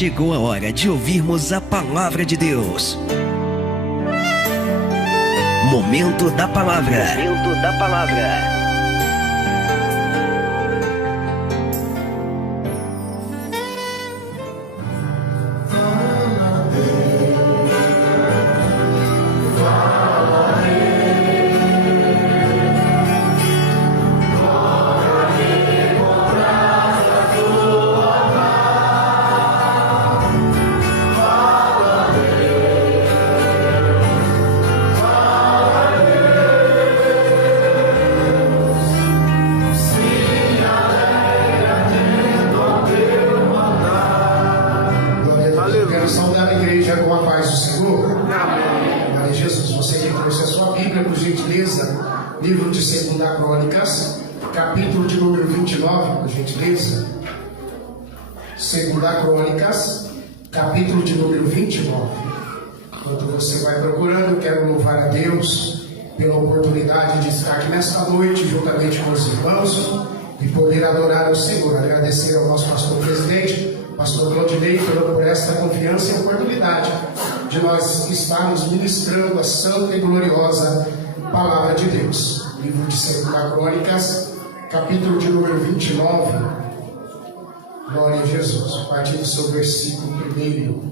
chegou a hora de ouvirmos a palavra de Deus. Momento da palavra. Momento da palavra. Livro de 2 Crônicas, capítulo de número 29, por gentileza. 2 Crônicas, capítulo de número 29. Enquanto você vai procurando, quero louvar a Deus pela oportunidade de estar aqui nesta noite, juntamente com os irmãos, e poder adorar o Senhor. Agradecer ao nosso pastor presidente, pastor Claudinei, por esta confiança e oportunidade de nós estarmos ministrando a santa e gloriosa Palavra de Deus. Livro de 2 Crônicas, capítulo de número 29. Glória a Jesus. A partir do seu versículo 1.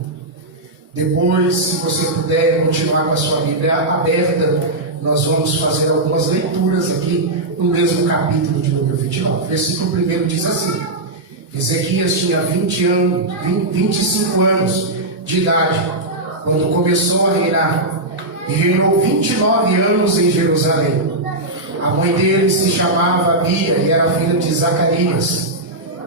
Depois, se você puder continuar com a sua Bíblia aberta, nós vamos fazer algumas leituras aqui no mesmo capítulo de número 29. Versículo 1 diz assim: Ezequias tinha 25 anos de idade quando começou a reinar, e reinou 29 anos em Jerusalém. A mãe dele se chamava Abia e era filha de Zacarias.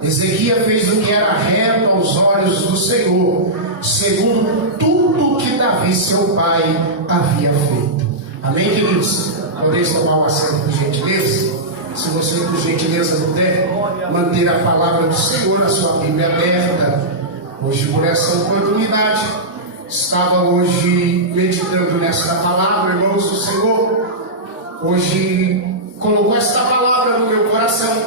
Ezequias fez o que era reto aos olhos do Senhor, segundo tudo que Davi, seu pai, havia feito. Amém, queridos? Podeis tomar um assento, por gentileza? Se você, por gentileza, puder manter a palavra do Senhor na sua Bíblia aberta, hoje, por essa oportunidade, estava hoje meditando nesta palavra, irmãos do Senhor. Hoje colocou esta palavra no meu coração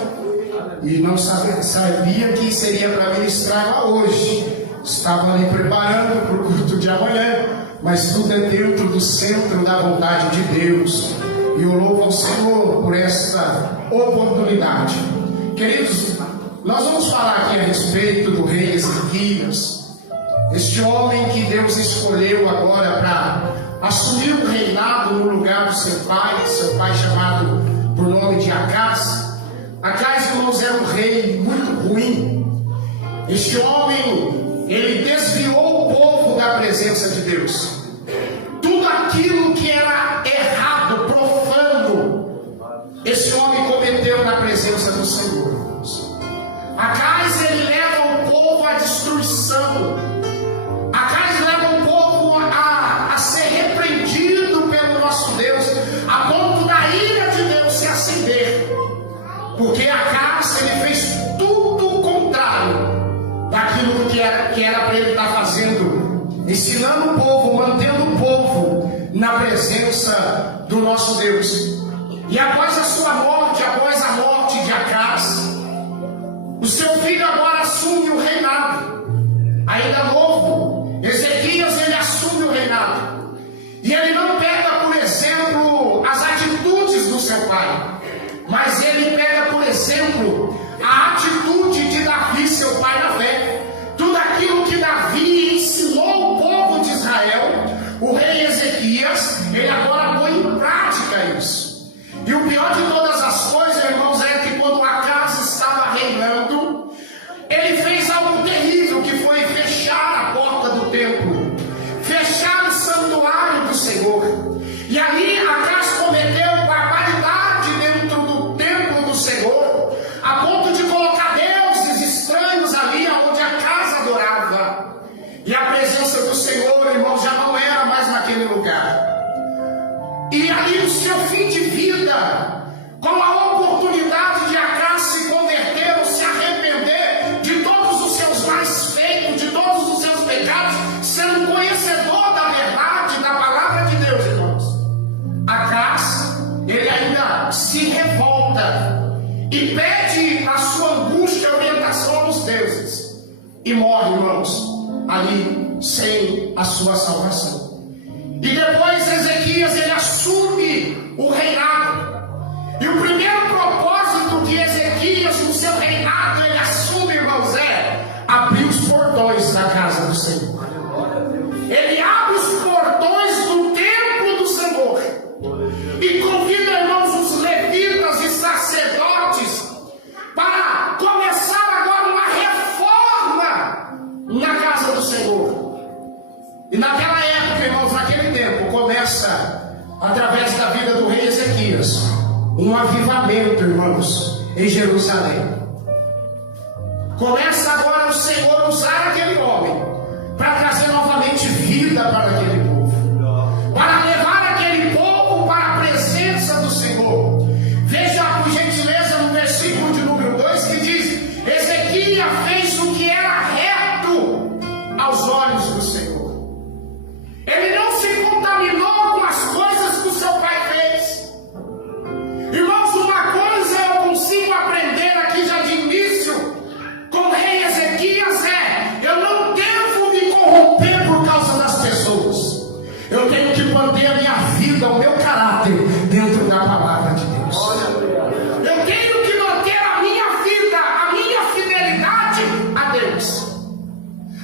e não sabia que seria para ministrar hoje. Estava ali preparando para o culto de amanhã, mas tudo é dentro do centro da vontade de Deus. E eu louvo ao Senhor por esta oportunidade. Queridos, nós vamos falar aqui a respeito do rei Ezequias. Este homem que Deus escolheu agora para assumir o reinado no lugar do seu pai chamado por nome de Acaz. Acaz, irmãos, era um rei muito ruim. Este homem, ele desviou o povo da presença de Deus. Tudo aquilo que era errado, profano, esse homem cometeu na presença do Senhor. Acaz, ele leva o povo à destruição. Acaz leva o povo a ser repreendido pelo nosso Deus, a ponto da ira de Deus se acender. Porque Acaz, ele fez tudo o contrário daquilo que era para ele estar fazendo, ensinando o povo, mantendo o povo na presença do nosso Deus. E após a sua morte, após a morte de Acaz, o seu filho agora assume o reinado, ainda novo. Ezequias, ele assume o reinado, e ele não pega, por exemplo, as atitudes do seu pai, mas ele pega, por exemplo, a atitude de Davi, seu pai na fé. Tudo aquilo que Davi ensinou o povo de Israel, o rei Ezequias, ele agora põe em prática isso. E o pior de todas as coisas, irmãos, é que quando Acaz estava reinando, ele fez algo terrível, que foi fechar a porta do templo, fechar o santuário do Senhor. E ali Acaz cometeu barbaridade dentro do templo do Senhor, a ponto de colocar deuses estranhos ali onde Acaz adorava. E a presença do Senhor, irmãos, já não era mais naquele lugar. E ali no seu fim de vida, com a oportunidade de Acaz se converter ou se arrepender de todos os seus mais feitos, de todos os seus pecados, sendo conhecedor da verdade, da palavra de Deus, irmãos, Acaz, ele ainda se revolta e pede na sua angústia orientação aos deuses, e morre, irmãos. ali sem a sua salvação. E depois Ezequias ele assume o reinado. E o primeiro propósito de Ezequias no seu reinado, ele assume, irmãos, é abrir os portões da casa do Senhor. Ele abre os portões do templo do Senhor e convida, irmãos, os levitas e sacerdotes para começar agora uma reforma na casa do Senhor. E naquela época, irmãos, naquele tempo, começa, através da vida do rei Ezequias, um avivamento, irmãos, em Jerusalém. Começa agora o Senhor usar aquele homem para trazer novamente vida para aquele povo, para levar aquele povo para a presença do Senhor. Veja, por gentileza, no versículo de número 2 que diz: Ezequias fez o que era reto aos olhos do Senhor. Ele não se contaminou com as coisas que o seu pai fez. Irmãos, uma coisa eu consigo aprender aqui já de início com o rei Ezequias eu não devo me corromper por causa das pessoas. Eu tenho que manter a minha vida, o meu caráter dentro da palavra de Deus. Eu tenho que manter a minha vida, a minha fidelidade a Deus.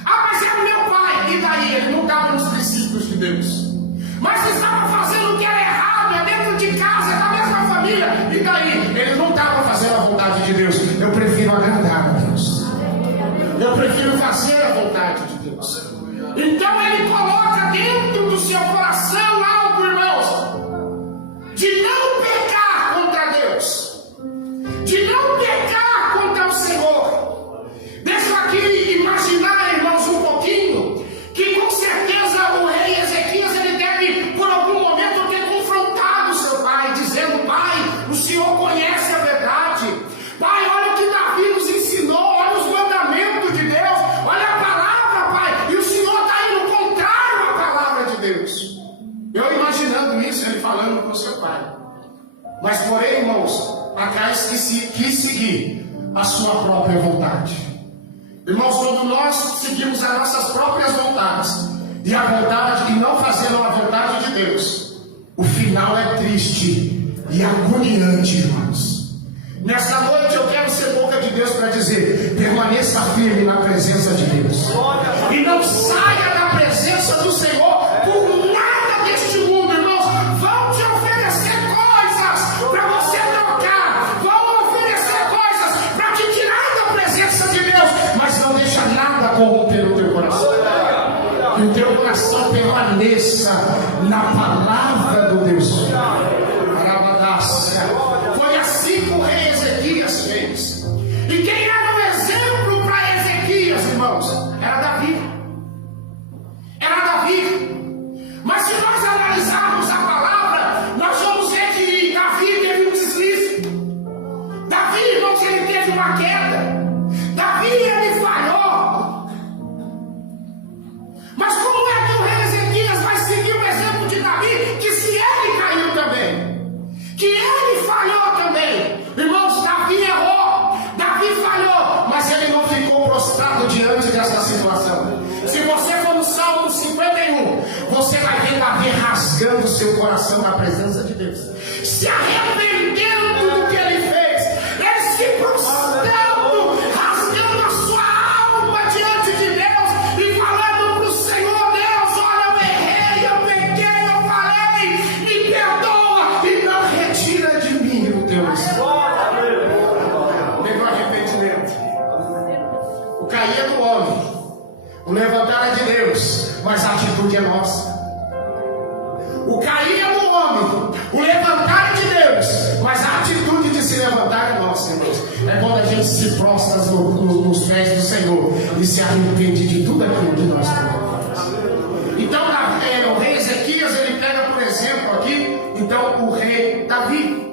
Ah, mas é o meu pai. E daí? Ele não estava nos princípios de Deus, mas estava fazendo o que era errado, é dentro de casa, da mesma família. E daí? Ele não estava fazendo a vontade de Deus. Eu prefiro agradar a Deus. Eu prefiro fazer a vontade de Deus. Então ele coloca dentro do seu coração algo, irmãos, de não pecar contra Deus, de não pecar contra o Senhor. Deixa eu aqui imaginar, irmãos, um pouquinho, que com certeza o rei Ezequias ele deve por algum momento ter confrontado seu pai, dizendo: pai, o Senhor conhece a verdade. Pai, olha o que Davi nos ensinou, olha os mandamentos de Deus, olha a palavra, pai, e o Senhor está indo contrário à palavra de Deus. Eu imaginando isso, ele falando com seu pai. Mas porém, irmãos, Acais quis seguir a sua própria vontade. Irmãos, quando nós seguimos as nossas próprias vontades e a vontade, e não fazendo a vontade de Deus, o final é triste e agoniante, irmãos. Nesta noite eu quero ser boca de Deus para dizer: permaneça firme na presença de Deus. E não saia da presença do Senhor por nada deste mundo, irmãos. Vão te oferecer coisas para você trocar. Vão oferecer coisas para te tirar da presença de Deus. Mas não deixa nada corromper o teu coração. Que o teu coração permaneça na palavra do Deus. Foi assim que o rei Ezequias fez. E quem era o exemplo para Ezequias, irmãos? Era Davi. Era Davi. Mas se nós analisarmos a palavra, nós vamos ver que Davi teve um deslize. Davi, irmãos, ele teve uma queda. Davi, ele falhou. Mas como é que o rei Ezequias vai seguir o exemplo de Davi, que se ele caiu também, que ele falhou também? Irmãos, Davi errou, Davi falhou, mas ele não ficou prostrado diante dessa situação. Se você for no Salmo 51, você vai ver Davi rasgando o seu coração na presença de Deus, se arrependendo do que ele fez, ele se prostrando, rasgando a sua alma diante de Deus e falando para o Senhor: Deus, olha, eu errei, eu pequei, eu falei, me perdoa e não retira de mim o teu espírito. Levou arrependimento. O cair é do homem, o levantar é de Deus, mas a atitude é nossa. O cair é do homem, o levantar é de Deus, mas a atitude de se levantar é nossa, irmãos. É quando a gente se prostra nos pés do Senhor e se arrepende de tudo aquilo que nós fazemos. Então o rei Ezequias, ele pega por exemplo aqui, então o rei Davi.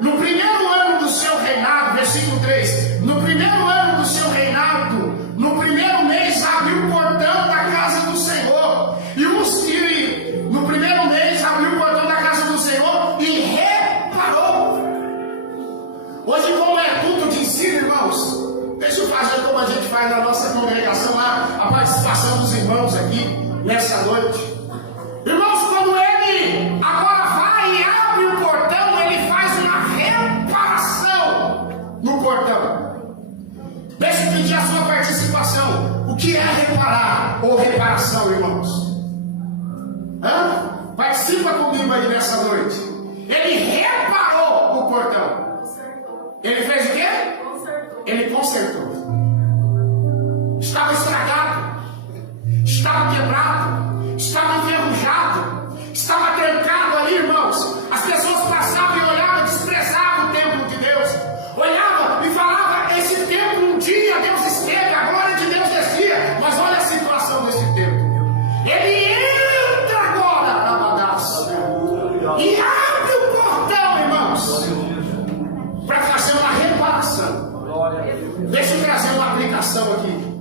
No primeiro ano do seu reinado, versículo 3, no primeiro ano do seu reinado, no primeiro mês, abriu o portão da casa do Senhor. E no primeiro mês, abriu o portão da casa do Senhor e reparou. Hoje, como é culto de ensino, irmãos, deixa eu fazer como a gente faz na nossa congregação lá, a participação dos irmãos. nessa noite. Irmãos, quando ele agora vai e abre o portão, ele faz uma reparação no portão. Deixa eu pedir a sua participação. O que é reparar ou reparação, irmãos? Participa comigo aí nessa noite. Ele reparou o portão. Ele fez o quê? Ele consertou. Estava estragado, estava quebrado, estava enferrujado, estava trancado ali, irmãos. As pessoas passavam e olhavam, desprezavam o templo de Deus. Olhavam e falavam: esse templo um dia Deus esteve, a glória de Deus descia. Mas olha a situação desse templo. Ele entra agora na bagaça e abre o portão, irmãos, para fazer uma reparação. Deixa eu trazer uma aplicação aqui.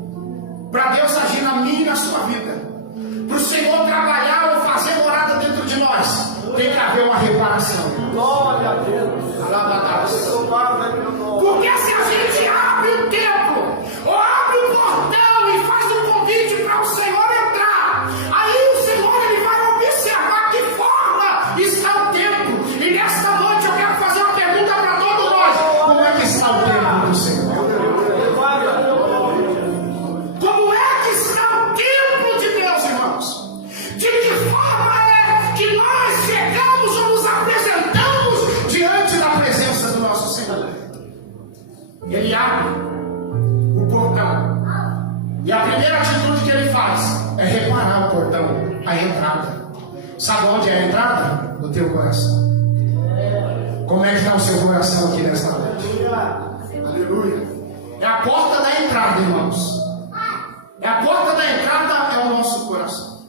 Para Deus agir na minha e na sua vida, para o Senhor trabalhar ou fazer morada dentro de nós, tem que haver uma reparação. Glória a Deus. Porque se a gente abre o templo, ou abre o portão e faz um convite para o Senhor entrar, aí o Senhor ele vai observar que forma está o templo. E nesta noite eu quero fazer uma pergunta para todos nós: como é que está o templo do Senhor? Como é que está o templo de Deus, irmãos? De que forma é que nós chegamos ou nos apresentamos diante da presença do nosso Senhor? Ele abre o portão, e a primeira atitude que ele faz é reparar o portão, a entrada. Sabe onde é a entrada? No teu coração. Como é que está o seu coração aqui nesta noite? Aleluia. É a porta da entrada, irmãos. É a porta da entrada, é o nosso coração.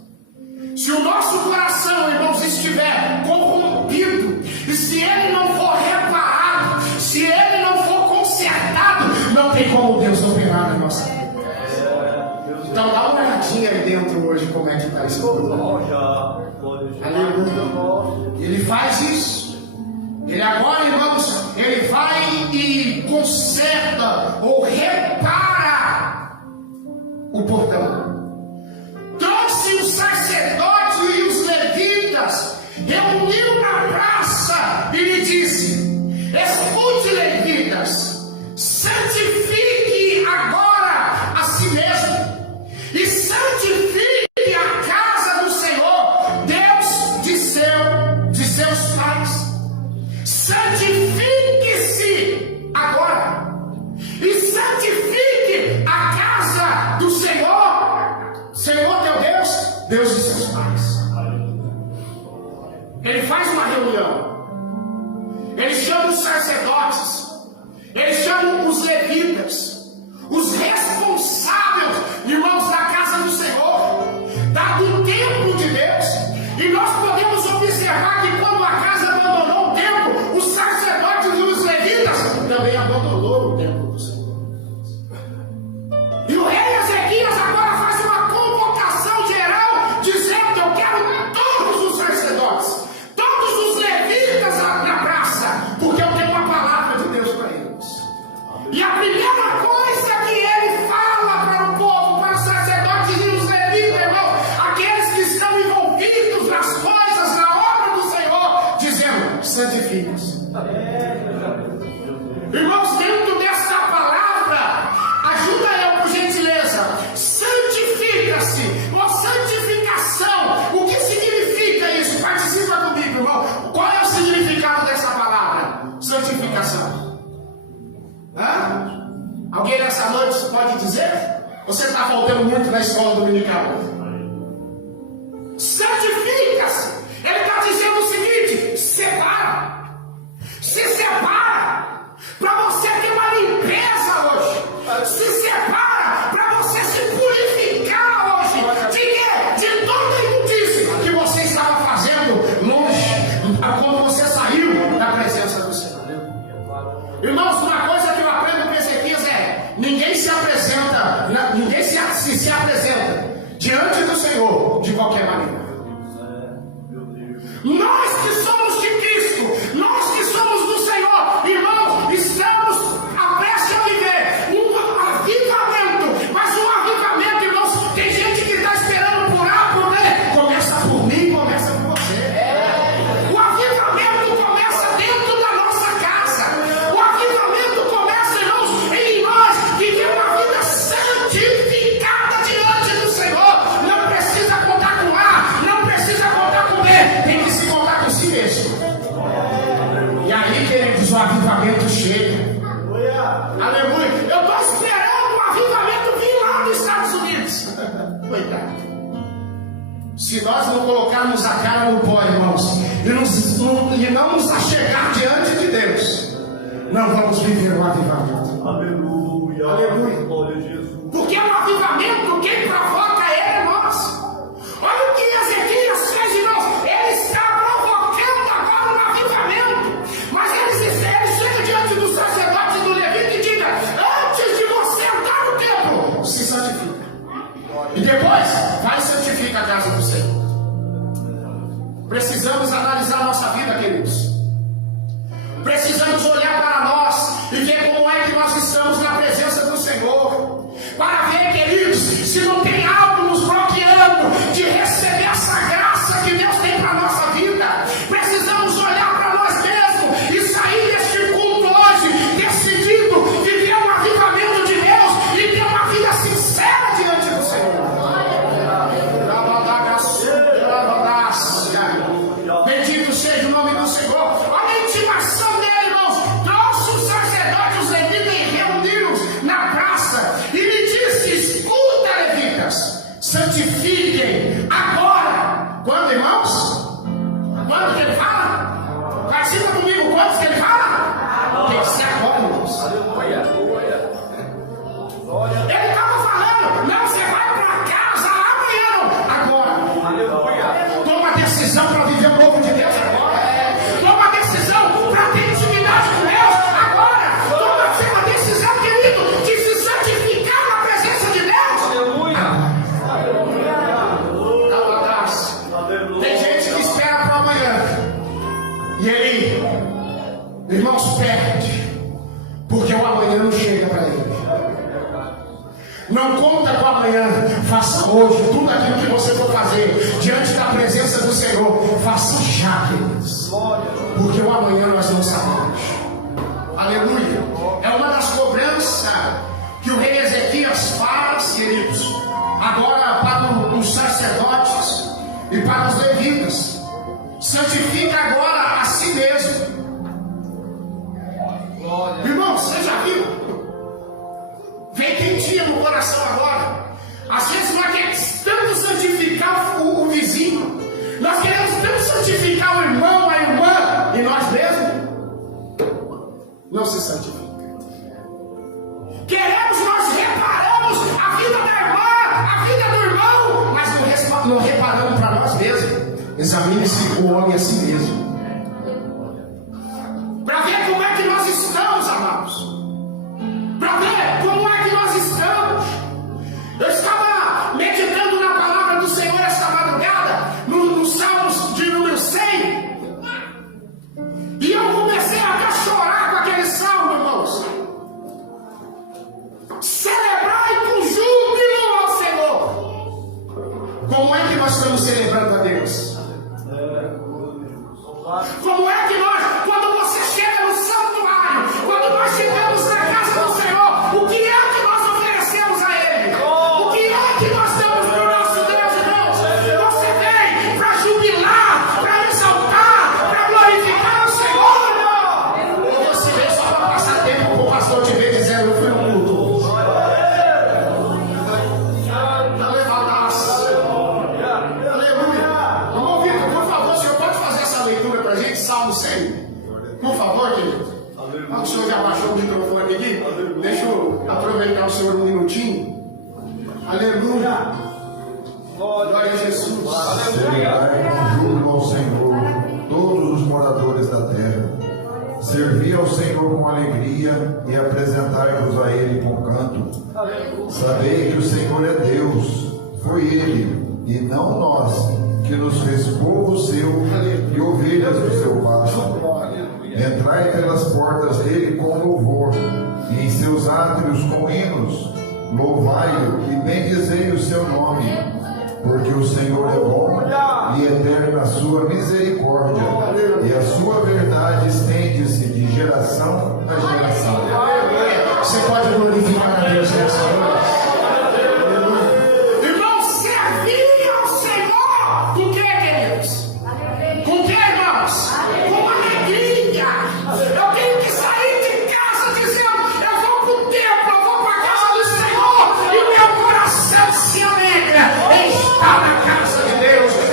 Se o nosso coração, irmãos, estiver corrompido, e se ele não for reparado, se ele não for consertado, não tem como Deus operar na nossa vida. Então dá uma olhadinha aí dentro hoje como é que está isso. Aleluia. Ele faz isso. Ele agora, irmãos, ele vai e conserta ou repara o portão. Trouxe os sacerdotes e os levitas, reuniu na praça e lhe disse: escute, levitas, santifique agora a si mesmo e santifique a casa do Senhor, Deus de seus pais. Santifique-se agora e santifique a casa do Senhor, Senhor teu Deus, Deus de seus pais. Ele faz uma reunião, ele chama os sacerdotes, ele chama os levitas, os responsáveis, irmãos, da casa do Senhor, do templo de Deus. E nós podemos observar que quando a casa abandonou o templo, os sacerdotes e os levitas também abandonou o templo do Senhor. E o rei Ezequias agora faz uma convocação geral, dizendo: eu quero todos os sacerdotes, todos os levitas na praça, porque eu tenho uma palavra de Deus para eles. E a primeira coisa que ele fala para o povo, para os sacerdotes e os levitas, irmão, aqueles que estão envolvidos nas coisas, na obra do Senhor, dizendo: santifique-se. Irmãos, dentro dessa palavra, ajuda eu por gentileza. Santifica-se, uma santificação. O que significa isso? Participa comigo, irmão. Qual é o significado dessa palavra? Santificação. Alguém nessa noite pode dizer? Você está faltando muito na escola dominical. Santifica-se. Ele está dizendo o seguinte: separa. Se separa para você ter uma limpeza hoje. Se separa para você se purificar hoje. De quê? De toda a imundícia que você estava fazendo longe, quando você saiu da presença do Senhor. Irmãos, uma coisa que eu aprendo com Ezequias é: ninguém se apresenta, ninguém se apresenta diante do Senhor de qualquer maneira. Nós que somos de Cristo, nós que somos do Senhor, irmãos, estamos prestes a viver um avivamento, mas um avivamento Se nós não colocarmos a cara no pó, irmãos, e não nos achegar diante de Deus, não vamos viver um avivamento. Aleluia. Aleluia. Glória a Jesus. Porque o avivamento, quem provoca é nós. Olha o que Ezequias fez, irmãos. Ele está provocando agora um avivamento. Mas ele chega diante do sacerdote e do levita e diga: antes de você entrar no templo, se santifica. E depois, vai e santifica a casa do Senhor. Precisamos analisar nossa vida, queridos. Precisamos olhar para nós e ver como é que nós estamos na presença do Senhor. Para ver, queridos, se não tem algo nos bloqueando de receber essa graça que Deus tem para a nossa vida. Precisamos olhar para nós mesmos e sair deste culto hoje decidido viver um avivamento de Deus e ter uma vida sincera diante do Senhor. Bendito seja o nome do Senhor. Olha a intimação dele, irmãos. Trouxe os sacerdotes, os levitas e reuniu-os na praça e lhe disse: escuta, levitas, santifiquem agora. Quando, irmãos? Quando que ele fala? Participa comigo, quantos que ele fala? Tem que ser agora, irmãos. Ele estava falando: não, você vai para casa amanhã, não. Agora. Toma a decisão para viver o novo de Deus agora. Toma a decisão para ter intimidade com Deus agora. Toma a decisão, querido, de se santificar na presença de Deus. Aleluia. Tem gente que espera para amanhã. E aí, irmãos, perde. Porque o amanhã não chega para ele. Não conta com amanhã. Faça hoje tudo aquilo que você for fazer diante da presença do Senhor. Faça já, queridos. Porque o amanhã nós não sabemos. Aleluia. É uma das cobranças que o rei Ezequias faz, queridos, agora para os sacerdotes e para os levitas. Santifica agora a si mesmo. Irmão, você já viu? Vem quentinha no coração agora. Às vezes nós queremos tanto santificar o vizinho, nós queremos tanto santificar o irmão, a irmã, e nós mesmos não se santifica. Nós reparamos a vida da irmã, a vida do irmão, mas não reparamos para nós mesmos. Examine-se o homem a si mesmo, para ver como é que nós estamos, amados. Para ver como é que nós estamos. Eu estava meditando na palavra do Senhor esta madrugada, nos Salmos de número 100, e eu comecei até a chorar com aquele salmo, irmãos. Celebrai com júbilo ao Senhor. Como é que nós estamos celebrando a Deus? Como é que nós, quando você chega no santuário, quando nós chegamos na casa do Senhor, o que é que nós oferecemos a Ele? O que é que nós damos para o nosso Deus, irmãos? Você vem para jubilar, para exaltar, para glorificar o Senhor? Ou você vem só para passar tempo com o pastor te ver dizendo: eu fui no culto. Aleluia. Irmão Vitor, por favor, o senhor pode fazer essa leitura para a gente? Salmo 100. Por favor, querido. O senhor já baixou o microfone aqui? Deixa eu aproveitar o senhor um minutinho. Aleluia. Glória a Jesus. Celebrai com júbilo ao Senhor todos os moradores da terra. Servi ao Senhor com alegria e apresentai-vos a Ele com canto. Sabei que o Senhor é Deus. Foi Ele, e não nós, que nos fez povo seu e ovelhas do seu pasto. Entrai pelas portas dele com louvor, e em seus átrios com hinos. Louvai-o e bendizei o seu nome, porque o Senhor é bom e eterna a sua misericórdia, e a sua verdade estende-se de geração a geração. Você pode glorificar a Deus nessa noite. Irmãos, servir ao Senhor com que, queridos? Com que, irmãos? Com alegria. Eu tenho que sair de casa dizendo: eu vou para o templo, eu vou para a casa do Senhor, e o meu coração se alegra em estar na casa de Deus.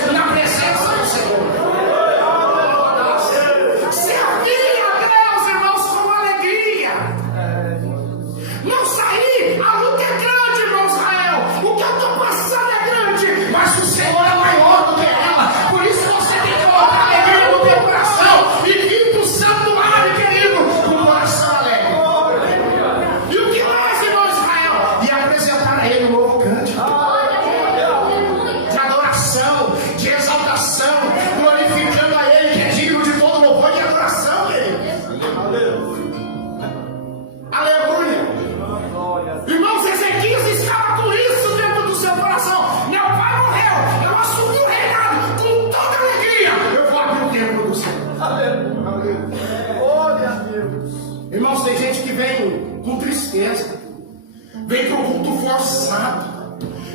esforçado.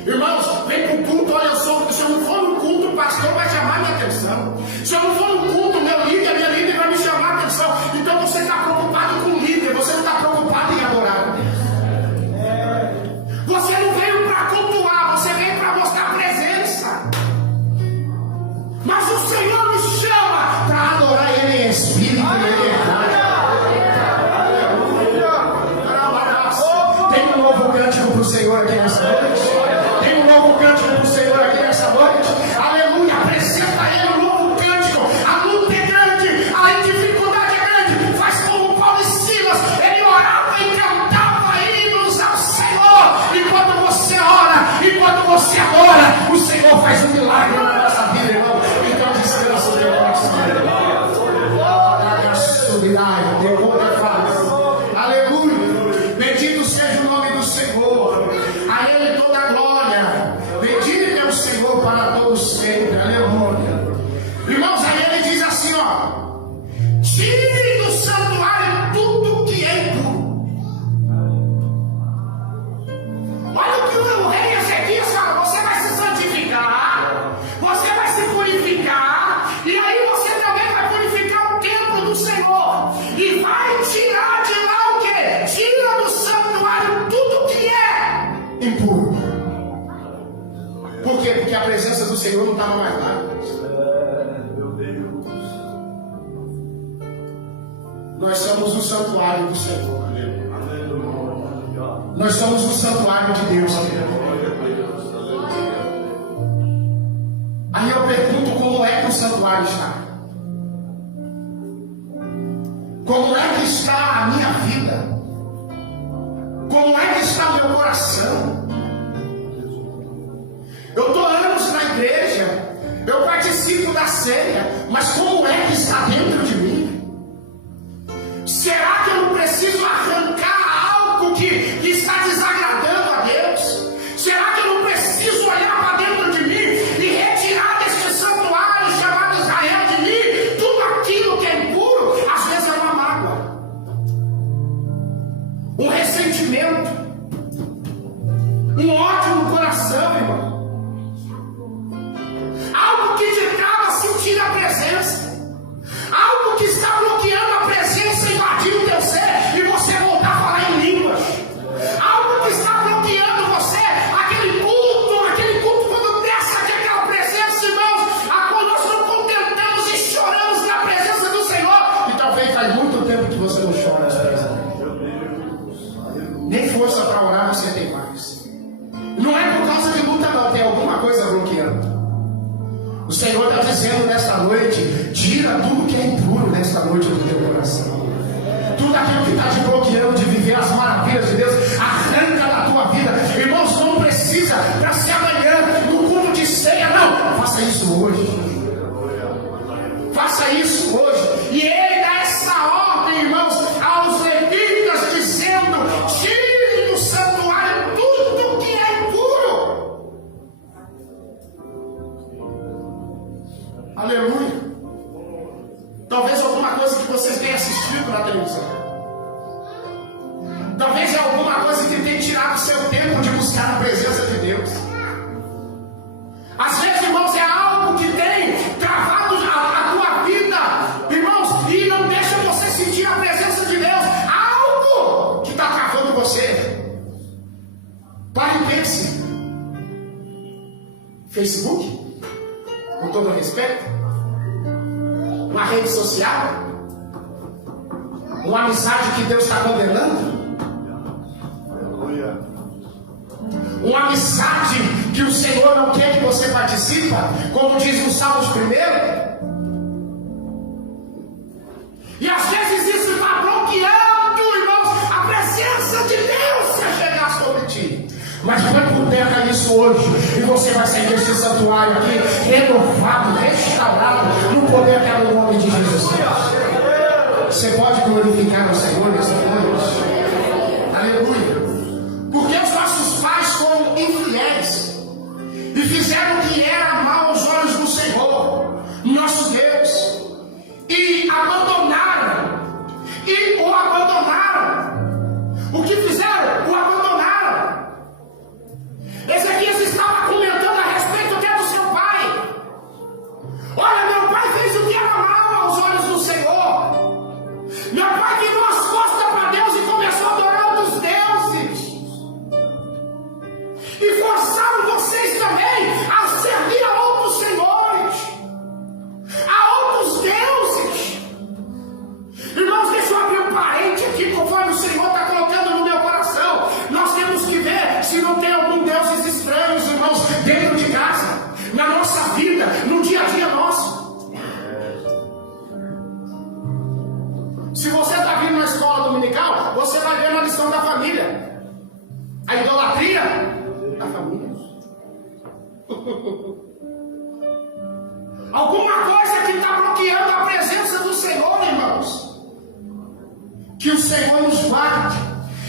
Irmãos, vem para o culto, olha só, se eu não for no culto, o pastor vai chamar minha atenção. Se eu não for no culto, meu líder, minha líder vai me chamar a atenção. Então você está preocupado com o líder, você não está preocupado em adorar. Você não veio para cultuar, você veio para mostrar presença. Mas o Senhor nos chama para adorar Ele em espírito e em verdade. Tem um novo cântico para o Senhor aqui nessa noite. Tem um novo cântico para o Senhor aqui nessa noite. Aleluia, apresenta a Ele um novo cântico. A luta é grande, a dificuldade é grande. Faz como Paulo e Silas, ele orava e cantava hinos ao Senhor. E quando você ora, e quando você adora, o Senhor faz um milagre na nossa vida, irmão. Então descansa o teu coração. Aleluia. Bendito seja o nome do Senhor. A Ele toda a glória. Bendito é o Senhor para todos sempre. Aleluia. Irmãos, aí ele diz assim, ó: tire do santuário tudo que é impuro. Olha o que o rei Ezequias fala: você vai se santificar, você vai se purificar, e aí você também vai purificar o templo do Senhor, e vai tirar de lá o quê? Tira do santuário tudo que é impuro. Por quê? Porque a presença do Senhor não estava mais lá. Nós somos o santuário do Senhor. Nós somos o santuário de Deus. Aí eu pergunto: como é que o santuário está? Como é que está a minha vida? Como é que está o meu coração? Eu estou anos na igreja, eu participo da ceia, mas como é que está dentro de mim? Será que eu não preciso arrancar algo que está desagradando a Deus? Será que eu não preciso olhar para dentro de mim e retirar deste santuário chamado Israel de mim tudo aquilo que é impuro? Às vezes é uma mágoa, um ressentimento, um ódio no coração, irmão. Algo que te trava sentir a presença, algo que está bloqueando a presença, invadir o teu ser e você voltar a falar em línguas, algo que está bloqueando você, aquele culto quando desce aquela presença, irmãos, a qual nós não contentamos e choramos na presença do Senhor, e talvez faz muito tempo que você não chora na presença dele, nem força para orar você tem mais. Não é por causa de luta não, tem alguma coisa bloqueando. O Senhor está dizendo nesta noite: tira tudo que é impuro nesta noite do teu coração. Tudo aquilo que está te bloqueando de viver as maravilhas de Deus, arranca da tua vida. Irmãos, não precisa para ser amanhã no culto de ceia, não. Faça isso hoje. Faça isso hoje. E Ele dá essa ordem, irmãos, aos levitas, dizendo: tire do santuário tudo que é impuro. Aleluia. Talvez alguma coisa que vocês tenham assistido na televisão, talvez é alguma coisa que tenha tirado o seu tempo de buscar a presença de Deus. Às vezes, irmãos, é algo que tem travado a tua vida, irmãos, e não deixa você sentir a presença de Deus. Algo que está travando você. Pare e pense. Facebook, com todo respeito, uma rede social, uma amizade que Deus está condenando, uma amizade que o Senhor não quer que você participe, como diz no Salmos 1. E às vezes isso está bloqueando, irmãos, a presença de Deus se chegar sobre ti. Mas põe por terra isso hoje, e você vai sair desse santuário aqui renovado, restaurado, no poder que é no nome de Jesus. Você pode glorificar o Senhor nessa noite? Aleluia. Porque os nossos pais foram infiéis e fizeram o que era mal aos olhos do Senhor, nosso Deus, e abandonaram, e o abandonaram. O que fizeram? O abandonaram. E forçaram vocês também a servir a outros senhores, a outros deuses. Irmãos, deixa eu abrir um parente aqui, conforme o Senhor está colocando no meu coração. Nós temos que ver se não tem algum deuses estranhos, irmãos, dentro de casa, na nossa vida, no dia a dia nosso. Se você está vindo na escola dominical, você vai ver na lição da família a idolatria da família. Alguma coisa que está bloqueando a presença do Senhor, irmãos. Que o Senhor nos guarde.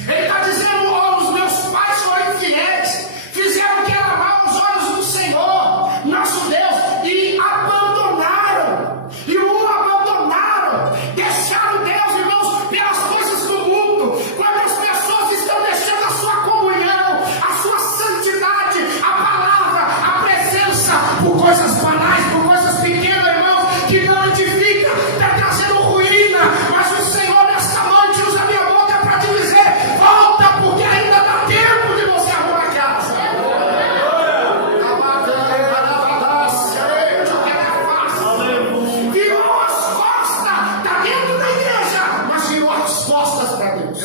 Ele está dizendo: oh, os meus pais foram infiéis, fizeram o que era mal aos olhos do Senhor, nosso Deus, e abandonaram, e o abandonaram, deixaram Deus, irmãos, pelas coisas do mundo. Quando as pessoas estão deixando a sua comunhão, a sua santidade, a palavra, a presença, por coisas banais, por coisas pequenas, irmãos, que não edifica, está trazendo ruína. Mas o Senhor nesta noite usa a minha boca para te dizer: volta, porque ainda dá tempo de você arrumar a casa. Virou as costas, está dentro da igreja, mas virou as costas para Deus.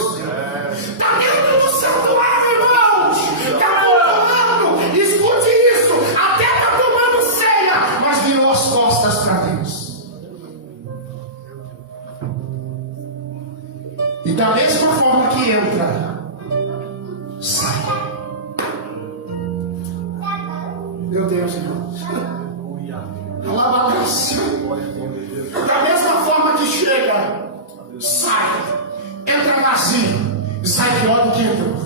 Está dentro do santuário, irmãos, está cultuando, escute isso, até está tomando ceia, mas virou as costas para Deus. E da mesma forma que entra, sai. Meu Deus, irmãos. Da mesma forma que chega, sai. Entra vazio e sai pior do que entrou.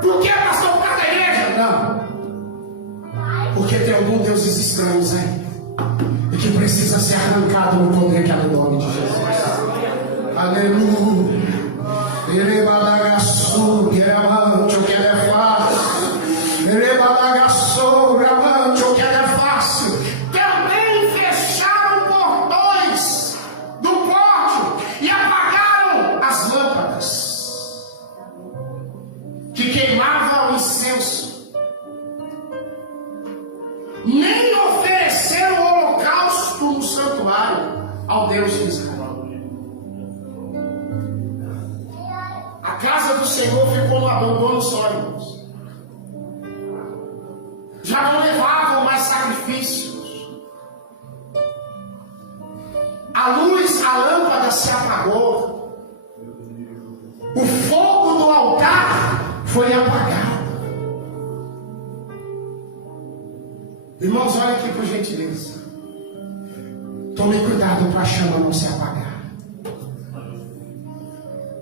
Por que, pastor, por causa da igreja? Não. Porque tem algum deuses estranhos aí e que precisa ser arrancado no poder que há no nome de Jesus. Aleluia. Ele badagaçu, gramante, o que é fácil. Ele badagaçu, gramante, o que é fácil. Também fecharam portões do pórtico e apagaram as lâmpadas que queimavam incenso. Nem ofereceram holocausto no santuário ao Deus de Israel. A casa do Senhor ficou no abandono só, irmãos. Já não levavam mais sacrifícios. A luz, a lâmpada se apagou. O fogo do altar foi apagado. Irmãos, olha aqui por gentileza. Tome cuidado para a chama não se apagar.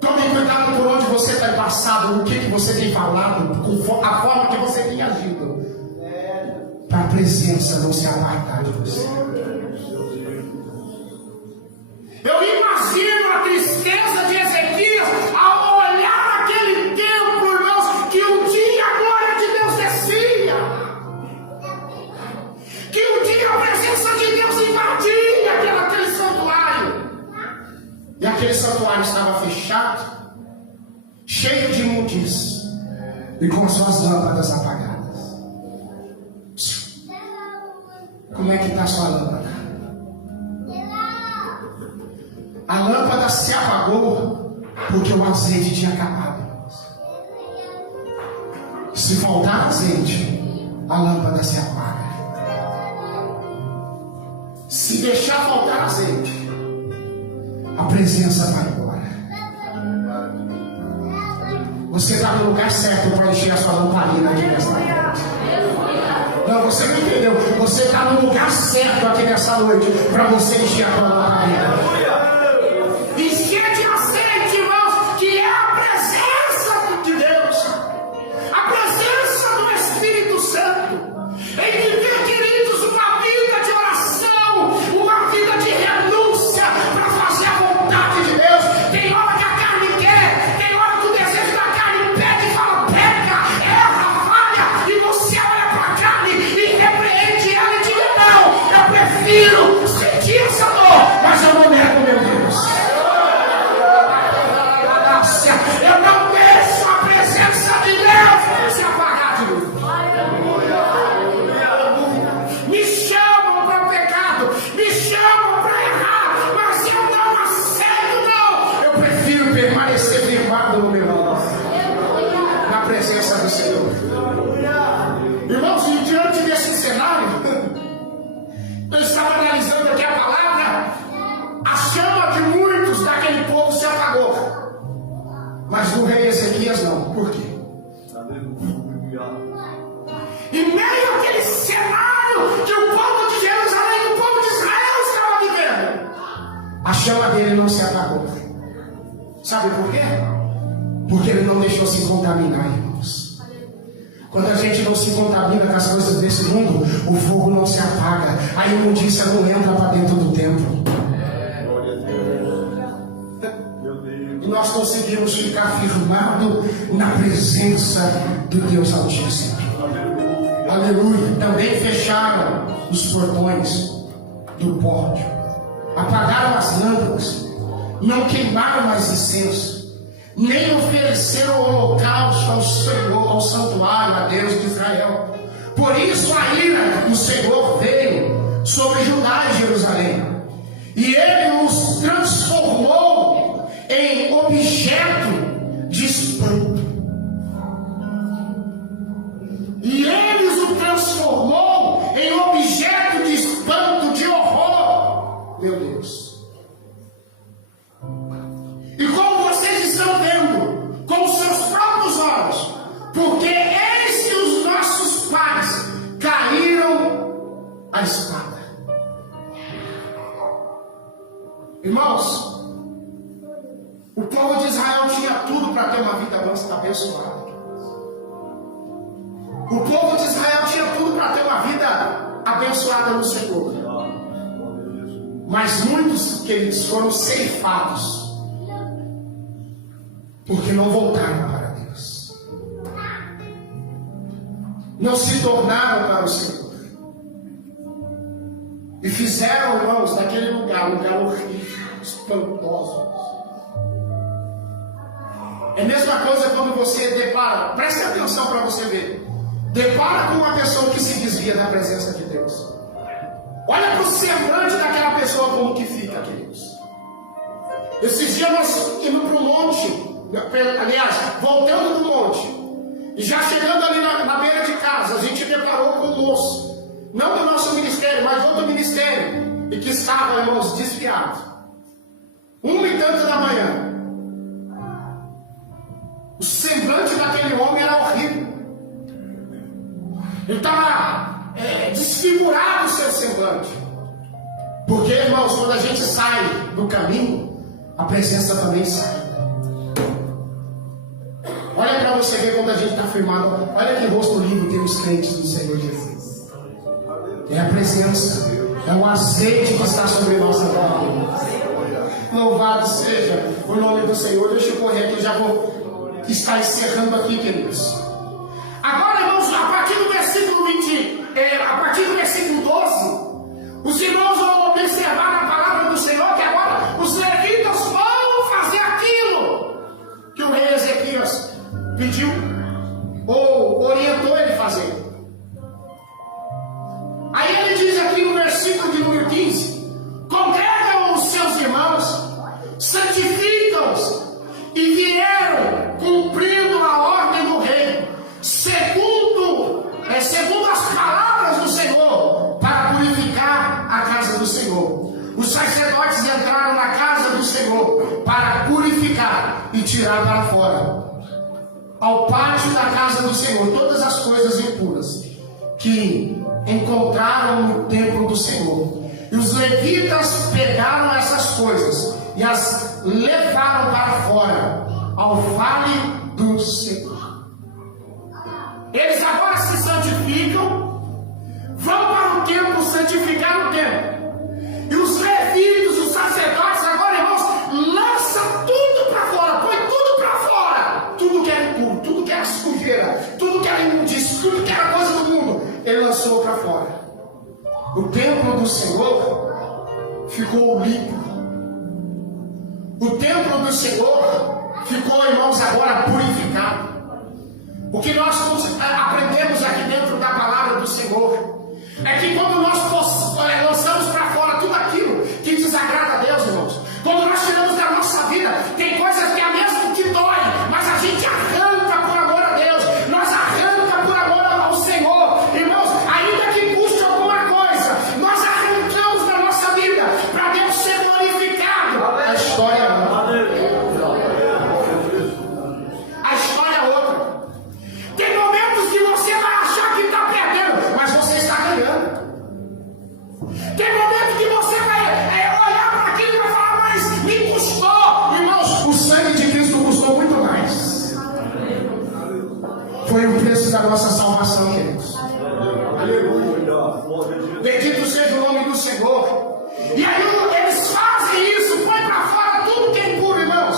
Tome cuidado por onde você tem passado, o que você tem falado, a forma que você tem agido, para a presença não se apartar de você. Eu imagino a tristeza de Ezequias ao olhar aquele templo, irmãos, que um dia a glória de Deus descia, que um dia a presença de Deus invadia aquele santuário, e aquele santuário estava fechado, cheio de imundícia e com as suas lâmpadas apagadas. Como é que está a sua lâmpada? A lâmpada se apagou porque o azeite tinha acabado. Se faltar azeite, a lâmpada se apaga. Se deixar faltar azeite, a presença vai embora. Você está no lugar certo para encher a sua lamparina aqui nessa noite. Não, você não entendeu. Você está no lugar certo aqui nessa noite para você encher a sua lamparina. Encher de azeite, irmãos, que é a presença de Deus, a presença do Espírito Santo. Em viver, queridos, uma vida de oração, uma vida de renúncia para fazer a vontade de Deus. Tem hora que a carne quer, tem hora que o desejo da carne pede e fala: peca, erra, falha, e você olha para a carne e repreende ela e diz: não, eu prefiro sentir essa dor, mas eu não nego Irmãos, e diante desse cenário, eu estava analisando aqui a palavra, a chama de muitos daquele povo se apagou. Mas do rei Ezequias não. Por quê? Em meio àquele cenário que o povo de Jerusalém, o povo de Israel estava vivendo, a chama dele não se apagou. Sabe por quê? Porque ele não deixou se contaminar, irmãos. Quando a gente não se contamina com as coisas desse mundo, o fogo não se apaga, a imundícia não entra para dentro do templo. E nós conseguimos ficar firmados na presença do Deus Altíssimo. Aleluia. Também fecharam os portões do pórtico, apagaram as lâmpadas, não queimaram mais incenso, nem ofereceram holocausto ao Senhor, ao santuário a Deus de Israel. Por isso a ira do Senhor veio sobre Judá e Jerusalém, e ele os transformou em objeto de espanto. E ele o transformou em objeto de espanto, de horror. Meu Deus. E como vocês estão vendo com os seus próprios olhos, porque eis que os nossos pais caíram à espada. Irmãos, o povo de Israel tinha tudo para ter uma vida abençoada. O povo de Israel tinha tudo para ter uma vida abençoada no Senhor. Mas muitos, queridos, foram ceifados porque não voltaram para Deus, não se tornaram para o Senhor, e fizeram, irmãos, daquele lugar horrível, espantoso. É a mesma coisa quando você depara, preste atenção para você ver, depara com uma pessoa que se desvia da presença de Deus. Olha para o semblante daquela pessoa, como que fica, queridos. Esses dias nós indo para o monte, aliás, voltando do monte, e já chegando ali na beira de casa, a gente deparou com um moço, não do nosso ministério, mas do outro ministério, e que estava, irmãos, desviado. 1h30 da manhã. O semblante daquele homem era horrível. Ele estava desfigurado o seu semblante. Porque, irmãos, quando a gente sai do caminho, a presença também sai. Olha para você ver quando a gente está firmado. Olha que rosto lindo tem os crentes do Senhor Jesus. É a presença, é o azeite que está sobre nossa vida. Louvado seja o nome do Senhor. Deixa eu correr aqui, já vou estar encerrando aqui, queridos. Agora, irmãos, a partir do versículo 12, os irmãos vão observar na palavra do Senhor que agora os levitas vão fazer aquilo que o rei Ezequias pediu ou orientou ele a fazer. Aí ele diz aqui no versículo de número 15: congregam os seus irmãos, santificam-os, e vieram cumprindo a ordem do rei, segundo as palavras do Senhor, para purificar a casa do Senhor. Os sacerdotes entraram na casa do Senhor para purificar e tirar para fora, ao pátio da casa do Senhor, todas as coisas impuras que encontraram no templo do Senhor. E os levitas pegaram essas coisas e as levaram para fora, ao vale do Senhor. Eles agora se santificam, vão para o templo santificar o templo. E os levitas, os sacerdotes, agora, irmãos, lançam tudo para fora, põe tudo para fora. Tudo que era impuro, tudo que era sujeira, tudo que era imundício, tudo que era coisa do mundo, ele lançou para fora. O templo do Senhor ficou limpo. O templo do Senhor ficou, irmãos, agora purificado. O que nós aprendemos aqui dentro da palavra do Senhor é que quando nós lançamos para fora tudo aquilo que desagrada a Deus, irmãos, quando nós tiramos da nossa vida, tem coisas que é mesmo que dói, mas a gente arranca por amor a Deus, nós arranca por Foi o preço da nossa salvação, queridos. Bendito seja o nome do Senhor. E aí eles fazem isso, põe para fora tudo que é impuro, irmãos.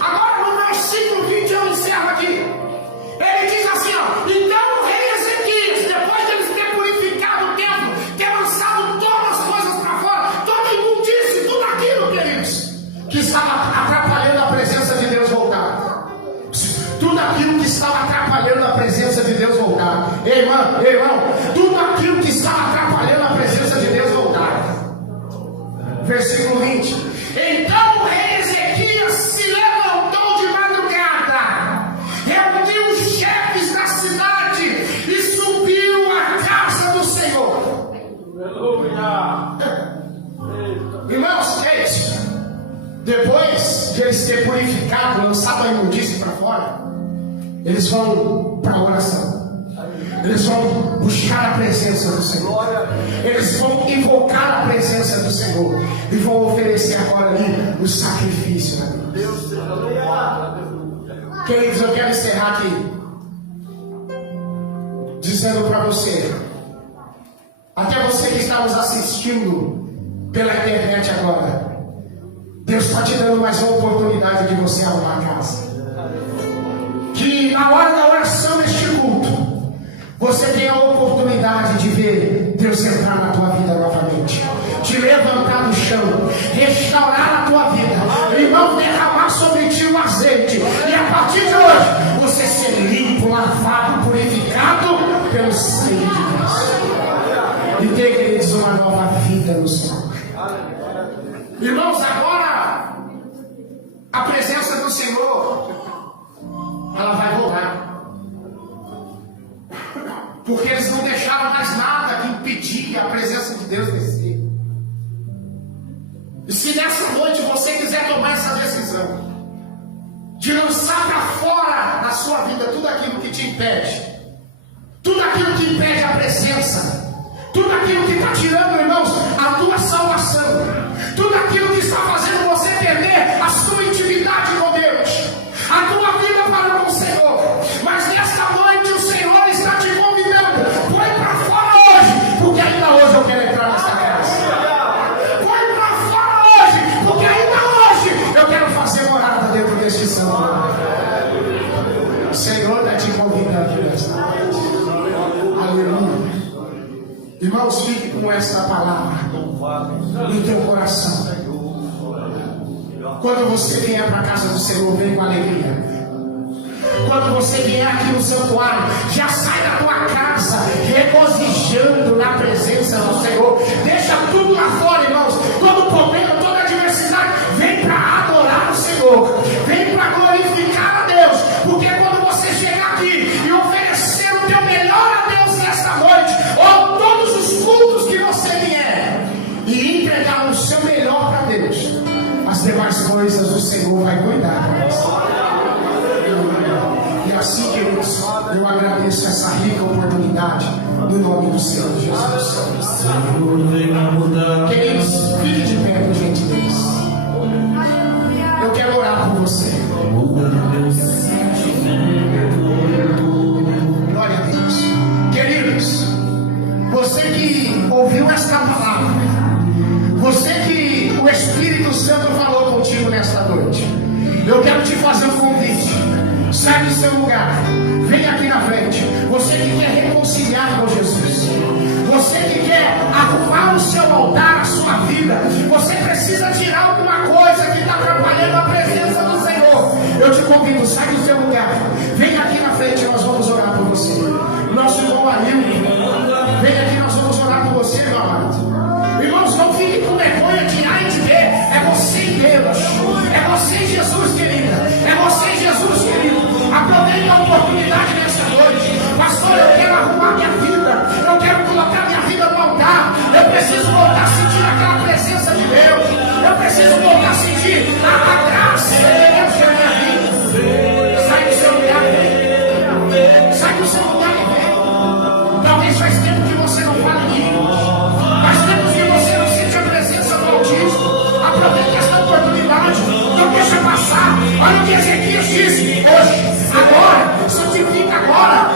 Agora no versículo 20 eu encerro aqui. Ele diz assim, ó: então o rei Ezequias, depois de eles terem purificado o templo, ter lançado todas as coisas para fora, toda a imundície, tudo aquilo, queridos, que estava atrapalhando a presença de Deus voltar. Tudo aquilo que estava atrapalhando a presença de Deus voltar. Irmão, tudo aquilo que estava atrapalhando a presença de Deus voltar. Versículo 20. Então o rei Ezequias se levantou de madrugada, reuniu os chefes da cidade e subiu à casa do Senhor. Irmãos, depois de eles terem purificado, lançado a imundície para fora, eles vão para a oração. Eles vão buscar a presença do Senhor. Eles vão invocar a presença do Senhor. E vão oferecer agora ali o sacrifício. Queridos, eu quero encerrar aqui dizendo para você, até você que está nos assistindo pela internet agora, Deus está te dando mais uma oportunidade de você arrumar a casa. Que na hora da oração deste culto, você tem a oportunidade de ver Deus entrar na tua vida novamente, te levantar do chão, restaurar a tua vida, irmão, derramar sobre ti o azeite, e a partir de hoje você ser limpo, lavado, purificado pelo sangue de Deus, e ter, queridos, uma nova vida no Senhor. Irmãos, agora a presença do Senhor, ela vai voltar. Porque eles não deixaram mais nada que impedir a presença de Deus descer. E se nessa noite você quiser tomar essa decisão de lançar para fora da sua vida tudo aquilo que te impede, tudo aquilo que impede a presença, tudo aquilo que está tirando, irmãos, a tua salvação, tudo aquilo que está fazendo você perder a sua intimidade com Deus, a tua vida para com o Senhor, mas nesta noite o Senhor está te convidando, põe para fora hoje, porque ainda hoje eu quero entrar nessa casa. Põe para fora hoje, porque ainda hoje eu quero fazer morada dentro deste santo. O Senhor está te convidando nesta noite. Aleluia. Irmãos, fique com esta palavra no teu coração. Quando você vier para a casa do Senhor, vem com alegria. Quando você vier aqui no santuário, já sai da tua casa regozijando na presença do Senhor. Deixa tudo lá fora, irmãos. Todo problema, toda adversidade, vem para adorar o Senhor. Vem para glorificar a Deus. Porque quando você chegar aqui e oferecer o teu melhor a Deus nesta noite, ou todos os cultos que você vier, e entregar o seu melhor para Deus, as demais coisas o Senhor vai cuidar para você. E assim, queridos, eu agradeço essa rica oportunidade no nome do Senhor Jesus. Queridos, fique de pé, por gentileza. Eu quero orar por você. Glória a Deus. Queridos, você que ouviu esta palavra, você que o Espírito Santo falou contigo nesta noite, eu quero te fazer um convite. Sai do seu lugar, vem aqui na frente. Você que quer reconciliar com Jesus, você que quer arrumar o seu altar, a sua vida, você precisa tirar alguma coisa que está atrapalhando a presença do Senhor. Eu te convido, sai do seu lugar, vem aqui na frente, nós vamos orar por você. Nosso irmão Arilton, vem aqui, nós vamos orar por você, meu amado. Irmãos, não fique com vergonha de A e de B. É você e Deus. É você e Jesus, querida. É você e Jesus, querido. Aproveite a oportunidade nessa noite. Pastor, eu quero arrumar minha vida. Eu quero colocar minha vida no altar. Eu preciso voltar a sentir aquela presença de Deus. Eu preciso voltar a sentir a graça de Deus na minha vida. Sai do seu lugar e vem. Sai do seu lugar e vem. Talvez faz tempo que você não fala em língua. Faz tempo que você não sente a presença do Altíssimo. Aproveite essa oportunidade. Não deixa passar. Olha o que Ezequias disse hoje. Agora, santifica agora.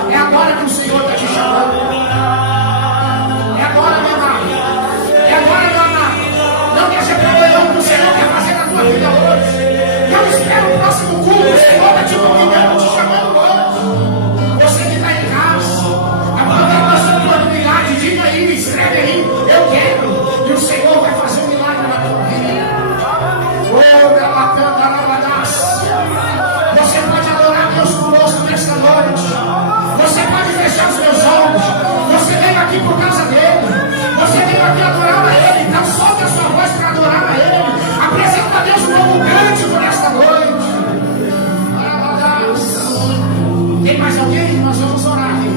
nós vamos orar aqui.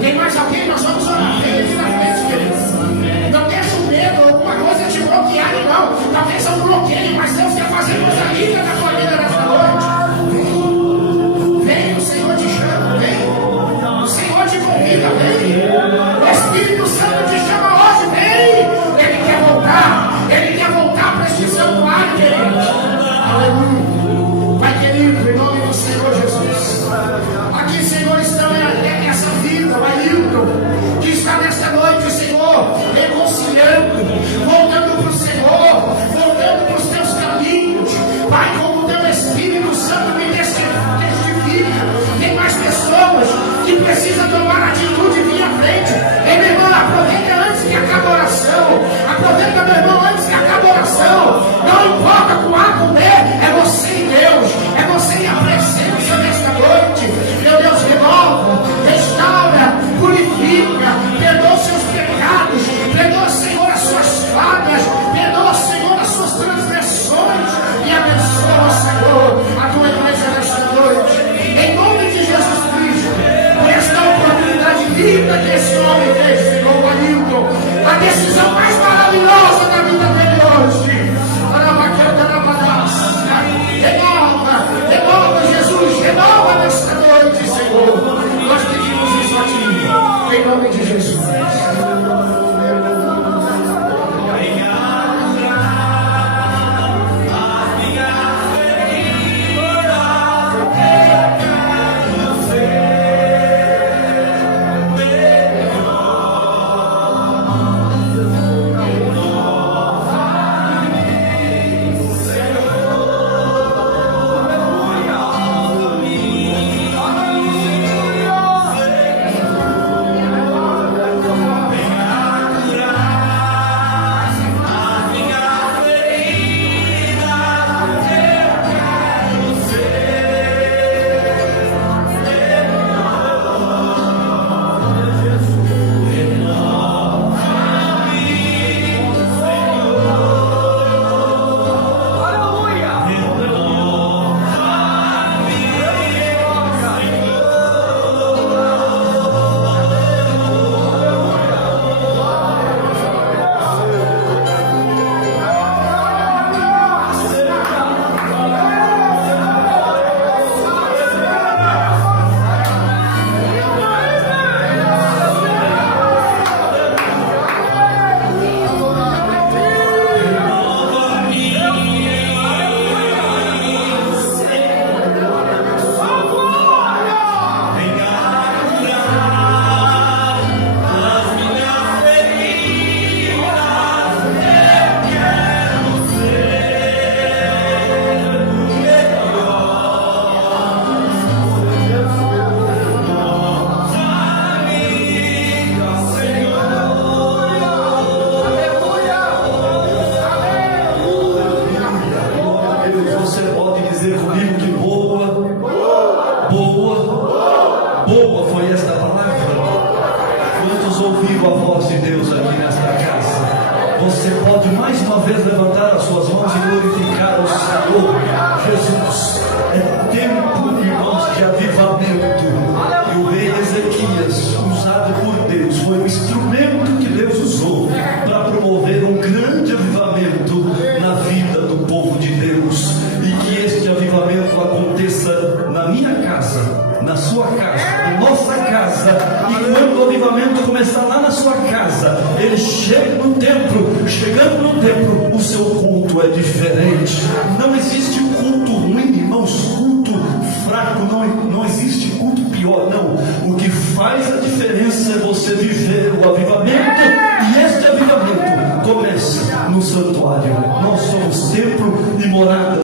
Tem mais alguém? Nós vamos orar. Vem aqui na frente, querido. Não deixa o medo, alguma coisa te bloquear, não. Talvez é um bloqueio, mas Deus quer fazer coisa linda na tua vida nesta noite. Vem, o Senhor te chama, vem. O Senhor te convida, vem. O Espírito Santo te chama hoje, vem. Ele quer voltar para este santuário, querido. Aleluia. Pai querido, em nome do Senhor Jesus. Aqui, Senhor, está essa vida, Pai Hilton, que está nesta noite, Senhor, reconciliando, voltando para o Senhor, voltando para os teus caminhos. Pai, como o teu Espírito Santo me testifica, tem mais pessoas que precisam tomar atitude e vir à frente. Ei, meu irmão, aproveita antes que acabe a oração. Aproveita, meu irmão, antes que acabe a oração. Não importa com A, com B, é você e Deus, é você e a presença nesta noite. Meu Deus, renova, restaura, purifica, perdoa seus pecados, perdoa, Senhor, as suas falhas, perdoa, Senhor, as suas transgressões e abençoa, Senhor, a tua igreja nesta noite. Em nome de Jesus Cristo, por esta oportunidade linda que esse homem fez, Senhor, Ailton, a decisão mais maravilhosa da vida dele hoje. Renova, Jesus, renova nesta noite, Senhor. Nós pedimos isso a Ti, em nome de Jesus. No santuário, nós somos templo e morada